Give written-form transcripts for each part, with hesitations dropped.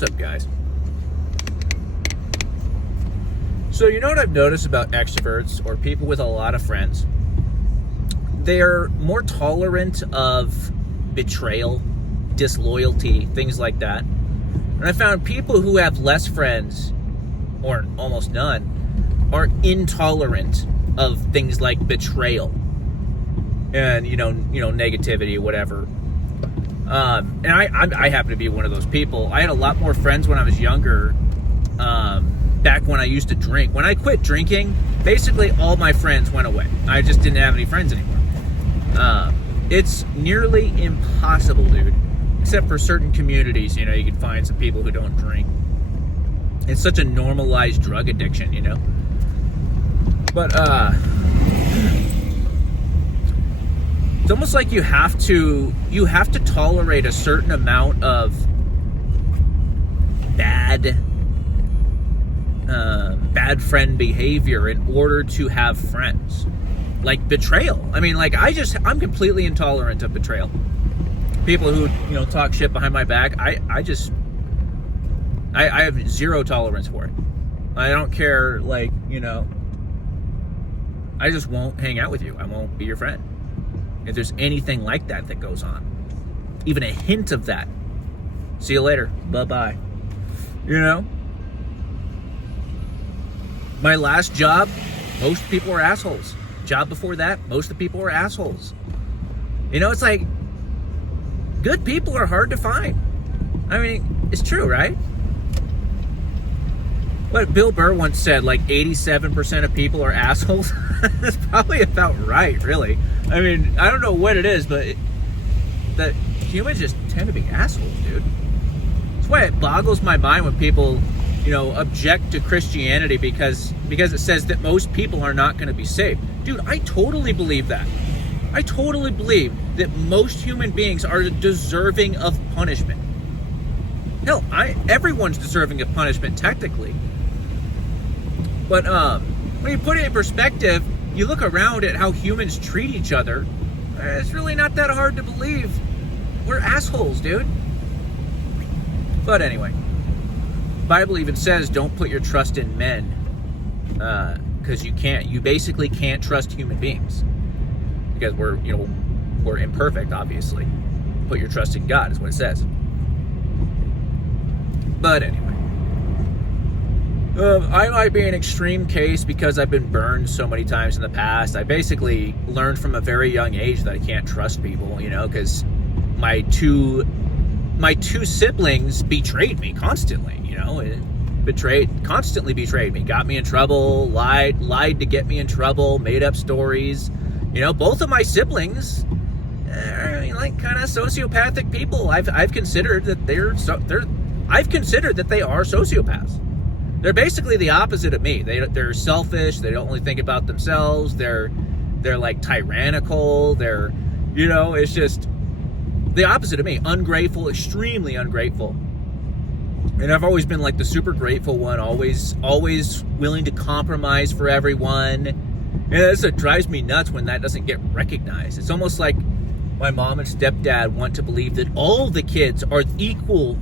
What's up, guys? So, you know what I've noticed about extroverts or people with a lot of friends? They are more tolerant of betrayal, disloyalty, things like that. And I found people who have less friends, or almost none, are intolerant of things like betrayal and negativity, whatever. And I happen to be one of those people. I had a lot more friends when I was younger. Back when I used to drink. When I quit drinking, basically all my friends went away. I just didn't have any friends anymore. It's nearly impossible, dude. Except for certain communities, you can find some people who don't drink. It's such a normalized drug addiction, But, it's almost like you have to tolerate a certain amount of bad friend behavior in order to have friends. Like betrayal. I mean, I'm completely intolerant of betrayal. People who, talk shit behind my back, I have zero tolerance for it. I don't care, I just won't hang out with you. I won't be your friend. If there's anything like that goes on, even a hint of that, see you later. Bye-bye. My last job, most people were assholes. Job before that, most of the people were assholes. It's like, good people are hard to find. I mean, it's true, right? What Bill Burr once said, 87% of people are assholes. That's probably about right, really. I mean, I don't know what it is, but that humans just tend to be assholes, dude. That's why it boggles my mind when people, object to Christianity because it says that most people are not going to be saved. Dude, I totally believe that. I totally believe that most human beings are deserving of punishment. Hell, everyone's deserving of punishment, technically. But when you put it in perspective, you look around at how humans treat each other, it's really not that hard to believe. We're assholes, dude. But anyway, the Bible even says don't put your trust in men, because you basically can't trust human beings. Because we're imperfect, obviously. Put your trust in God is what it says. But anyway. I might be an extreme case because I've been burned so many times in the past. I basically learned from a very young age that I can't trust people, because my two siblings betrayed me constantly, constantly betrayed me, got me in trouble, lied to get me in trouble, made up stories. Both of my siblings are kind of sociopathic people. I've considered that they are sociopaths. They're basically the opposite of me. They're selfish. They don't only think about themselves. They're tyrannical. It's just the opposite of me. Ungrateful, extremely ungrateful. And I've always been the super grateful one, always willing to compromise for everyone. And this drives me nuts when that doesn't get recognized. It's almost like my mom and stepdad want to believe that all the kids are equal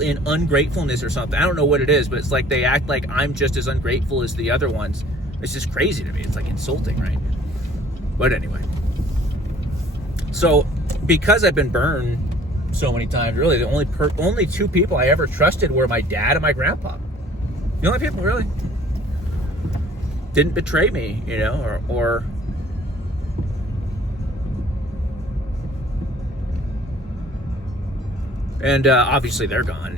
in ungratefulness or something. I don't know what it is, but it's like they act like I'm just as ungrateful as the other ones. It's just crazy to me. It's insulting, right? But anyway. So, because I've been burned so many times, really, the only two people I ever trusted were my dad and my grandpa. The only people really didn't betray me, or and obviously they're gone.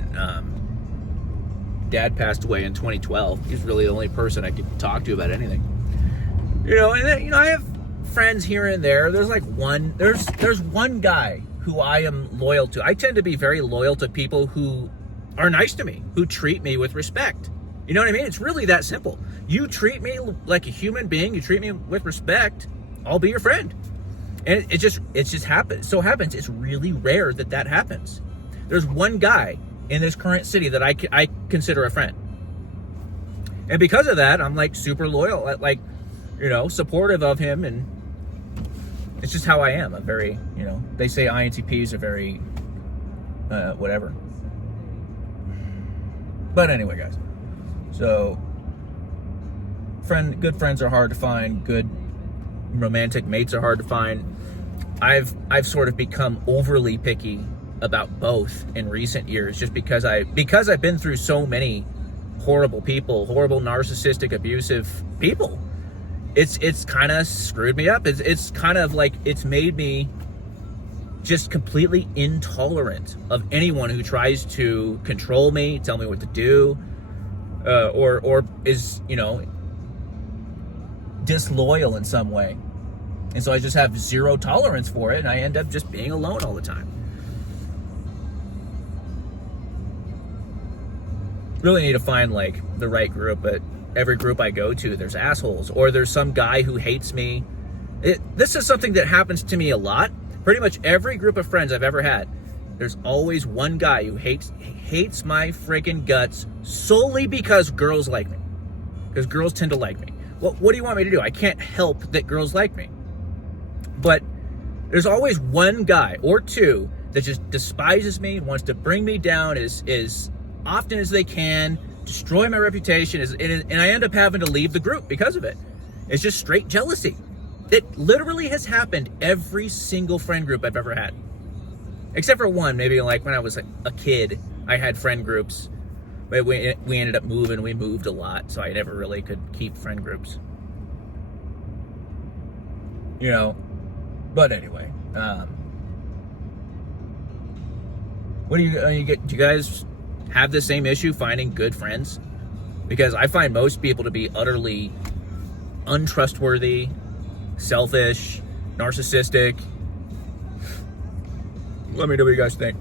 Dad passed away in 2012. He's really the only person I could talk to about anything. And then, I have friends here and there. There's there's one guy who I am loyal to. I tend to be very loyal to people who are nice to me, who treat me with respect. You know what I mean? It's really that simple. You treat me like a human being, you treat me with respect, I'll be your friend. And it just happens. So happens. It's really rare that happens. There's one guy in this current city that I consider a friend. And because of that, I'm super loyal, supportive of him, and it's just how I am. I'm very, they say INTPs are very, whatever. But anyway, guys. So, good friends are hard to find. Good romantic mates are hard to find. I've sort of become overly picky about both in recent years, just because I've been through so many horrible people, horrible narcissistic, abusive people. It's kind of screwed me up. It's kind of like it's made me just completely intolerant of anyone who tries to control me, tell me what to do, or is, you know, disloyal in some way. And so I just have zero tolerance for it, and I end up just being alone all the time. Really need to find like the right group, but every group I go to, there's assholes, or there's some guy who hates me. This is something that happens to me a lot. Pretty much every group of friends I've ever had, there's always one guy who hates my freaking guts solely because girls like me. Because girls tend to like me. Well, what do you want me to do? I can't help that girls like me. But there's always one guy or two that just despises me, wants to bring me down as often as they can, destroy my reputation, and I end up having to leave the group because of it. It's just straight jealousy. It literally has happened every single friend group I've ever had. Except for one, maybe like when I was a kid, I had friend groups. But we ended up moving. We moved a lot, so I never really could keep friend groups. You know, but anyway. Do you guys have the same issue finding good friends? Because I find most people to be utterly untrustworthy, selfish, narcissistic. Let me know what you guys think.